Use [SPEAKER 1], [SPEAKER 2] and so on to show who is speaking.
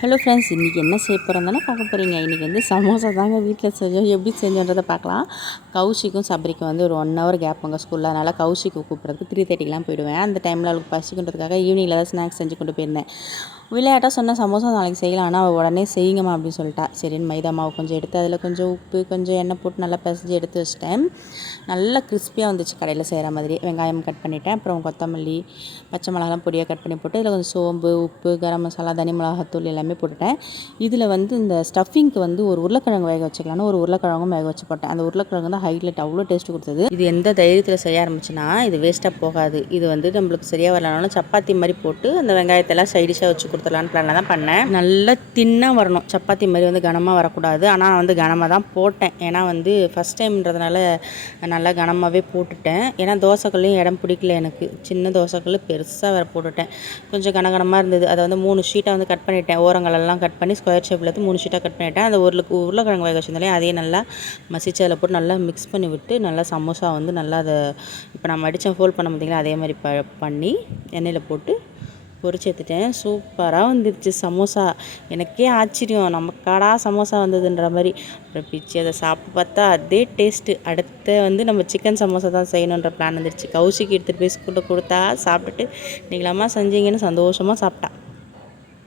[SPEAKER 1] Hello friends இன்றைக்கி என்ன செய்ய போகிறோம்னா பார்க்க போகிறீங்க இன்றைக்கி வந்து சமோசா தாங்க வீட்டில் செஞ்சோம். எப்படி செஞ்சோன்றதை பார்க்கலாம். கௌஷிக்கும் சபரிக்கும் வந்து ஒரு ஒன் ஹவர் கேப் அங்கே ஸ்கூலில் அதனால் கௌஷிக்கு கூப்பிட்றதுக்கு த்ரீ தேர்ட்டிக்கெலாம் போயிடுவேன். அந்த டைமில் அவளுக்கு பசிக்கின்றதுக்காக ஈவினிங்கில் தான் ஸ்நாக்ஸ் செஞ்சு கொண்டு போயிருந்தேன். விளையாட்டாக சொன்ன சமோசா நாளைக்கு செய்யலாம். ஆனால் அவள் உடனே செய்யுங்கம்மா அப்படின்னு சொல்லிட்டா. சரின்னு மைதா மாவு கொஞ்சம் எடுத்து அதில் கொஞ்சம் உப்பு கொஞ்சம் எண்ணெய் போட்டு நல்லா பிசைஞ்சு எடுத்து வச்சிட்டேன். நல்லா கிறிஸ்பியாக வந்துச்சு கடையில் செய்கிற மாதிரி. வெங்காயம் கட் பண்ணிட்டேன். அப்புறம் கொத்தமல்லி பச்சை மிளகாலாம் பொடியாக கட் பண்ணி போட்டு இதில் கொஞ்சம் சோம்பு உப்பு கரம் மசாலா தனி மிளகாத்தூள் எல்லாமே போட்டுட்டேன். இதில் வந்து இந்த ஸ்டஃபிங்க்கு வந்து ஒரு உருளைக்கிழங்கு வேக வச்சுக்கலாம்னு ஒரு உருளைக்கிழங்கும் வேக வச்சு போட்டேன். அந்த உருளைக்கிழங்கு தான் ஹைலைட் அவ்வளோ டேஸ்ட் கொடுத்தது. இது எந்த தைரியத்தில் செய்ய ஆரம்பிச்சுன்னா இது வேஸ்ட்டாக போகாது. இது வந்து நம்மளுக்கு சரியாக வரலனாலும் சப்பாத்தி மாதிரி போட்டு அந்த வெங்காயத்தெல்லாம் சைடிஷாக வச்சு கொடுத்துடலான்னு பிளானில் தான் பண்ணேன். நல்லா தின்னாக வரணும். சப்பாத்தி மாதிரி வந்து கனமாக வரக்கூடாது. ஆனால் நான் வந்து கனமாக தான் போட்டேன். ஏன்னா வந்து ஃபஸ்ட் டைம்ன்றதுனால நல்லா கனமாகவே போட்டுட்டேன். ஏன்னா தோசைக்கல்லையும் இடம் பிடிக்கல எனக்கு. சின்ன தோசைக்கல் பெருசாக வேறு போட்டுட்டேன். கொஞ்சம் கனகனமாக இருந்தது. அதை வந்து மூணு ஷீட்டாக வந்து கட் பண்ணிட்டேன். ஓரங்களெல்லாம் கட் பண்ணி ஸ்கொயர் ஷேப்பில் எடுத்து மூணு ஷீட்டாக கட் பண்ணிட்டேன். அந்த உருளை உருளைக்கிழங்கு வேக வச்சிருந்தாலே அதையும் நல்லா மசிச்சு அதில் போட்டு நல்லா மிக்ஸ் பண்ணி விட்டு நல்லா சமோசா வந்து நல்லா அதை இப்போ நான் மடித்தேன் ஃபோல்ட் பண்ண முடியல அதே மாதிரி ப பண்ணி எண்ணெயில் போட்டு பொரிச்சு எடுத்துட்டேன். சூப்பராக வந்துருச்சு. சமோசா. எனக்கே ஆச்சரியம். நமக்காடா சமோசா வந்ததுன்ற மாதிரி. அப்புறம் பிச்சு அதை சாப்பிட்டு பார்த்தா அதே டேஸ்ட்டு அடுத்த வந்து நம்ம சிக்கன் சமோசா தான் செய்யணுன்ற பிளான் வந்துருச்சு. கௌசிக்கு எடுத்துகிட்டு போய் ஸ்கூலில் கொடுத்தா சாப்பிட்டுட்டு நீங்களாம்மா செஞ்சீங்கன்னு சந்தோஷமாக சாப்பிட்டா.